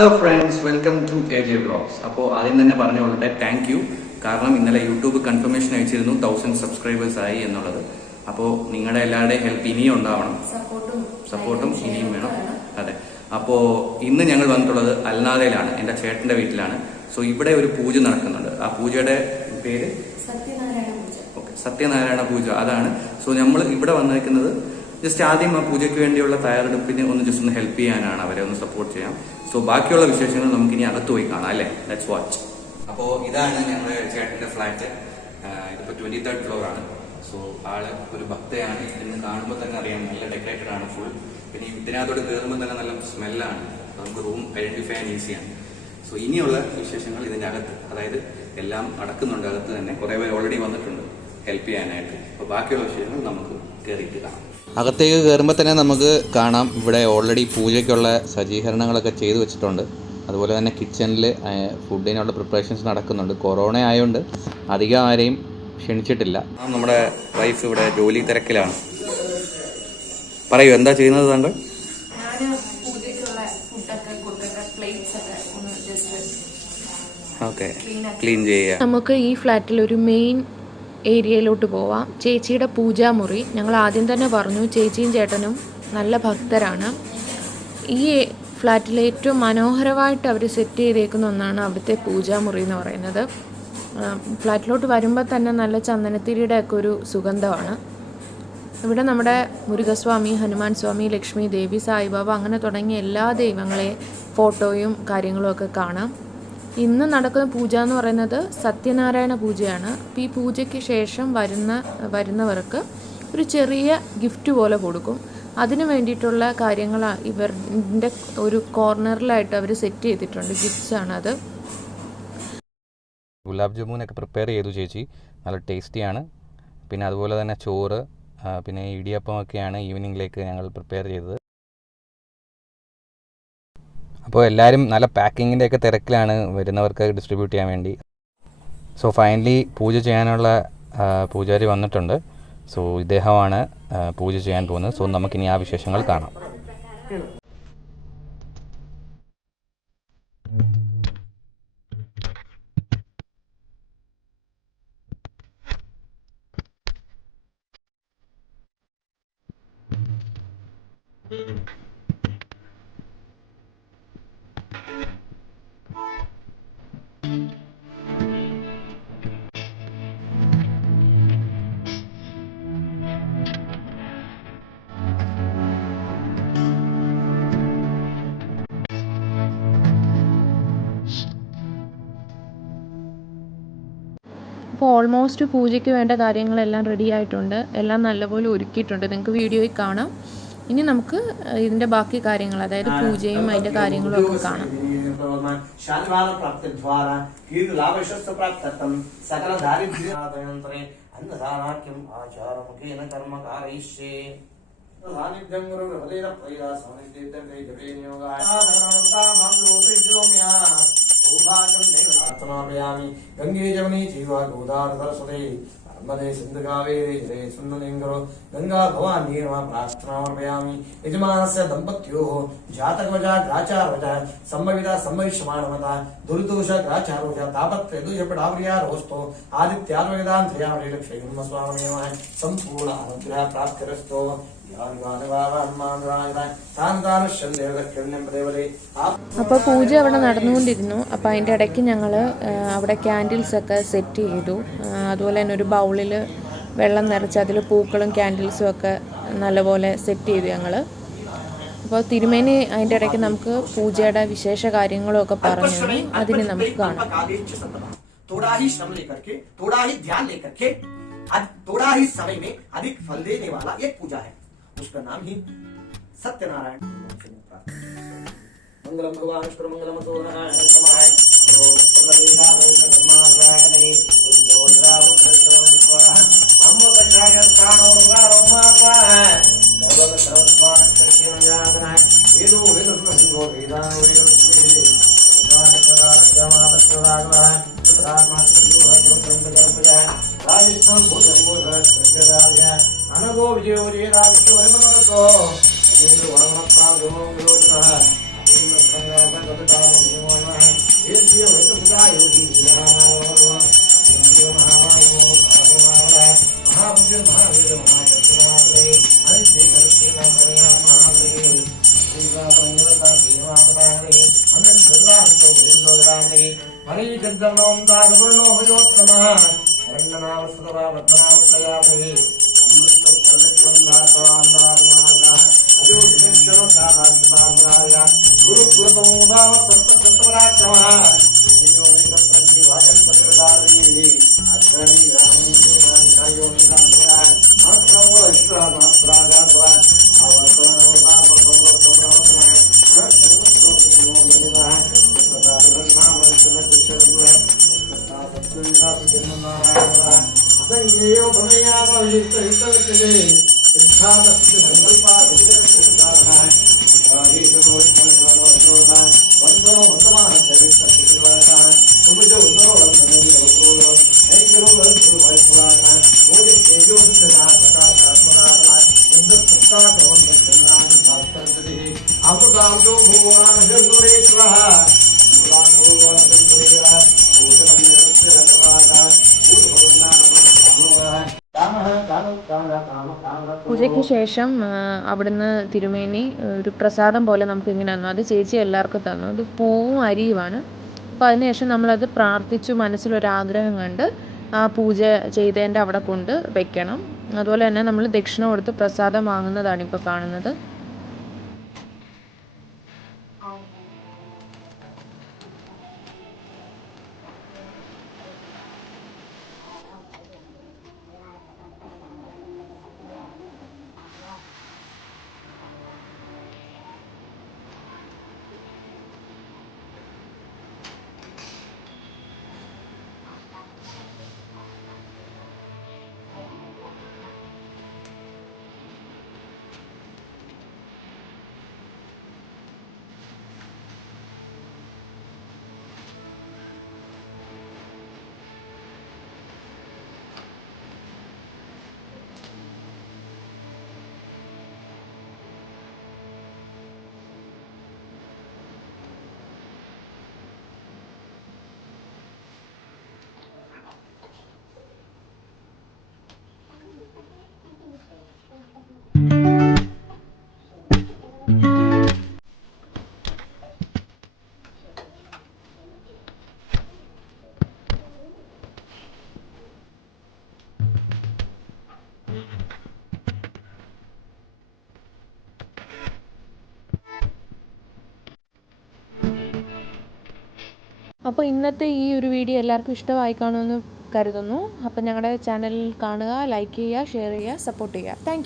Hello friends, welcome to AJ Vlogs. അപ്പോൾ ആദ്യം തന്നെ പറഞ്ഞുകൊള്ളട്ടെ, താങ്ക് യു. കാരണം ഇന്നലെ യൂട്യൂബ് കൺഫർമേഷൻ അയച്ചിരുന്നു 1000 സബ്സ്ക്രൈബേഴ്സ് ആയി എന്നുള്ളത്. അപ്പോൾ നിങ്ങളുടെ എല്ലാവരുടെയും ഹെൽപ്പ് ഇനിയും ഉണ്ടാവണം, സപ്പോർട്ടും ഇനിയും വേണം. അതെ, അപ്പോൾ ഇന്ന് ഞങ്ങൾ വന്നിട്ടുള്ളത് അൽനാദയിലാണ്, എൻ്റെ ചേട്ടൻ്റെ വീട്ടിലാണ്. സോ ഇവിടെ ഒരു പൂജ നടക്കുന്നുണ്ട്. ആ പൂജയുടെ പേര് സത്യനാരായണ പൂജ. അതാണ്. സോ നമ്മൾ ഇവിടെ വന്നിരിക്കുന്നത് ജസ്റ്റ് ആദ്യം ആ പൂജയ്ക്ക് വേണ്ടിയുള്ള തയ്യാറെടുപ്പിന് ജസ്റ്റ് ഒന്ന് ഹെൽപ്പ് ചെയ്യാനാണ്, അവരെ ഒന്ന് സപ്പോർട്ട് ചെയ്യാം. സോ ബാക്കിയുള്ള വിശേഷങ്ങൾ നമുക്ക് ഇനി അകത്ത് പോയി കാണാം അല്ലേ. Let's watch. അപ്പോൾ ഇതാണ് ഞങ്ങളുടെ ചേട്ടൻ്റെ ഫ്ലാറ്റ്. ഇതിപ്പോൾ 23rd ഫ്ലോർ ആണ്. സോ ആള് ഒരു ഭക്തയാണ്. ഇന്ന് കാണുമ്പോൾ തന്നെ അറിയാം, നല്ല ഡെക്കറേറ്റഡ് ആണ് ഫുൾ. പിന്നെ ഇതിനകത്തോട് കയറുമ്പോൾ തന്നെ നല്ല സ്മെല്ലാണ്. നമുക്ക് റൂം ഐഡന്റിഫൈ ചെയ്യാൻ ഈസിയാണ്. സോ ഇനിയുള്ള വിശേഷങ്ങൾ ഇതിൻ്റെ അകത്ത്, അതായത് എല്ലാം നടക്കുന്നുണ്ട് അകത്ത് തന്നെ. കുറേ പേര് ഓൾറെഡി വന്നിട്ടുണ്ട് ഹെൽപ്പ് ചെയ്യാനായിട്ട്. അപ്പോൾ ബാക്കിയുള്ള വിഷയങ്ങൾ നമുക്ക് കയറിയിട്ട് കാണാം. അകത്തേക്ക് കയറുമ്പോൾ തന്നെ നമുക്ക് കാണാം, ഇവിടെ ഓൾറെഡി പൂജയ്ക്കുള്ള സജ്ജീകരണങ്ങളൊക്കെ ചെയ്തു വെച്ചിട്ടുണ്ട്. അതുപോലെ തന്നെ കിച്ചണിൽ ഫുഡിനുള്ള പ്രിപ്പറേഷൻസ് നടക്കുന്നുണ്ട്. കൊറോണ ആയതുകൊണ്ട് അധികം ആരെയും ക്ഷണിച്ചിട്ടില്ല. നമ്മുടെ വൈഫ് ഇവിടെ ജോലി തിരക്കിലാണ്. പറയൂ, എന്താ ചെയ്യുന്നത് താങ്കൾ? ഓക്കെ, ക്ലീൻ ചെയ്യുക. നമുക്ക് ഈ ഫ്ലാറ്റിൽ ഒരു മെയിൻ ഏരിയയിലോട്ട് പോവാം. ചേച്ചിയുടെ പൂജാമുറി. ഞങ്ങൾ ആദ്യം തന്നെ പറഞ്ഞു, ചേച്ചിയും ചേട്ടനും നല്ല ഭക്തരാണ്. ഈ ഫ്ലാറ്റിലെ ഏറ്റവും മനോഹരമായിട്ട് അവർ സെറ്റ് ചെയ്തേക്കുന്ന ഒന്നാണ് അവിടുത്തെ പൂജാമുറി എന്ന് പറയുന്നത്. ഫ്ലാറ്റിലോട്ട് വരുമ്പോൾ തന്നെ നല്ല ചന്ദനത്തിരിയുടെ ഒക്കെ ഒരു സുഗന്ധമാണ്. ഇവിടെ നമ്മുടെ മുരുകസ്വാമി, ഹനുമാൻ സ്വാമി, ലക്ഷ്മി ദേവി, സായിബാബ അങ്ങനെ തുടങ്ങിയ എല്ലാ ദൈവങ്ങളെ ഫോട്ടോയും കാര്യങ്ങളും ഒക്കെ കാണാം. ഇന്ന് നടക്കുന്ന പൂജ എന്ന് പറയുന്നത് സത്യനാരായണ പൂജയാണ്. അപ്പോൾ ഈ പൂജയ്ക്ക് ശേഷം വരുന്നവർക്ക് ഒരു ചെറിയ ഗിഫ്റ്റ് പോലെ കൊടുക്കും. അതിന് വേണ്ടിയിട്ടുള്ള കാര്യങ്ങൾ ഇവരുടെ ഒരു കോർണറിലായിട്ട് അവർ സെറ്റ് ചെയ്തിട്ടുണ്ട്. ഗിഫ്റ്റ്സ് ആണ് അത്. ഗുലാബ് ജാമുനൊക്കെ പ്രിപ്പയർ ചെയ്തു ചേച്ചി, നല്ല ടേസ്റ്റിയാണ്. പിന്നെ അതുപോലെ തന്നെ ചോറ്, പിന്നെ ഇടിയപ്പമൊക്കെയാണ് ഈവനിങ്ങിലേക്ക് ഞങ്ങൾ പ്രിപ്പയർ ചെയ്തത്. അപ്പോൾ എല്ലാവരും നല്ല പാക്കിങ്ങിൻ്റെ ഒക്കെ തിരക്കിലാണ്, വരുന്നവർക്ക് ഡിസ്ട്രിബ്യൂട്ട് ചെയ്യാൻ വേണ്ടി. സോ ഫൈനലി പൂജ ചെയ്യാനുള്ള പൂജാരി വന്നിട്ടുണ്ട്. സോ ഇദ്ദേഹമാണ് പൂജ ചെയ്യാൻ പോകുന്നത്. സോ നമുക്കിനി ആ വിശേഷങ്ങൾ കാണാം. അപ്പോൾ ഓൾമോസ്റ്റ് പൂജയ്ക്ക് വേണ്ട കാര്യങ്ങളെല്ലാം റെഡി ആയിട്ടുണ്ട്. എല്ലാം നല്ലപോലെ ഒരുക്കിയിട്ടുണ്ട്. നിങ്ങൾക്ക് വീഡിയോയിൽ കാണാം. ഇനി നമുക്ക് ഇതിൻ്റെ ബാക്കി കാര്യങ്ങൾ, അതായത് പൂജയും അതിൻ്റെ കാര്യങ്ങളും ഒക്കെ കാണാം. गंगे जमनी जीवा गोदार सरस्वती नर्मदे सिंधु कावेरी जले सुंदरिंगरो गंगा भवानी नमः प्रार्थनामर्पयामि। यजमानस्य दंपत्योः जातकवजा ग्राचारवजा संभविता संभविष्यमाणमता दुर्दोष ग्राचारोजा तापत्रय दुष्पडाव्रिया रोस्तो आदित्यार्वगदान्त्रयामि लक्ष्मीर्म स्वामिनमः संपूर्ण अनुग्रह प्राप्तिरस्तो। അപ്പോൾ പൂജ അവിടെ നടന്നുകൊണ്ടിരുന്നു. അപ്പോൾ അതിൻ്റെ ഇടയ്ക്ക് ഞങ്ങൾ അവിടെ ക്യാൻഡിൽസൊക്കെ സെറ്റ് ചെയ്തു. അതുപോലെ തന്നെ ഒരു ബൗളിൽ വെള്ളം നിറച്ച് അതിൽ പൂക്കളും ക്യാൻഡിൽസും ഒക്കെ നല്ലപോലെ സെറ്റ് ചെയ്തു ഞങ്ങൾ. അപ്പോൾ തിരുമേനി അതിൻ്റെ ഇടയ്ക്ക് നമുക്ക് പൂജയുടെ വിശേഷ കാര്യങ്ങളും ഒക്കെ പറഞ്ഞു. അതിന് നമുക്ക് കാണാം. उसका नाम ही सत्यनारायण। मंगलम भगवान विष्णु मंगलम नारायण समाय अनगो विजय विजय विष्णु പൂജയ്ക്ക് ശേഷം അവിടുന്ന് തിരുമേനി ഒരു പ്രസാദം പോലെ നമുക്ക് ഇങ്ങനെ തന്നു. അത് ചേച്ചി എല്ലാവർക്കും തന്നു. അത് പൂവും അരിയുമാണ്. അപ്പോൾ അതിനുശേഷം നമ്മളത് പ്രാർത്ഥിച്ചു, മനസ്സിലൊരാഗ്രഹം കണ്ട് ആ പൂജ ചെയ്തതിൻ്റെ അവിടെ കൊണ്ട് വെക്കണം. അതുപോലെ തന്നെ നമ്മൾ ദക്ഷിണ കൊടുത്ത് പ്രസാദം വാങ്ങുന്നതാണ് ഇപ്പോൾ കാണുന്നത്. അപ്പോൾ ഇന്നത്തെ ഈ ഒരു വീഡിയോ എല്ലാവർക്കും ഇഷ്ടമായി കാണുമെന്ന് കരുതുന്നു. അപ്പോൾ ഞങ്ങളുടെ ചാനൽ കാണുക, ലൈക്ക് ചെയ്യുക, ഷെയർ ചെയ്യുക, സപ്പോർട്ട് ചെയ്യുക. താങ്ക്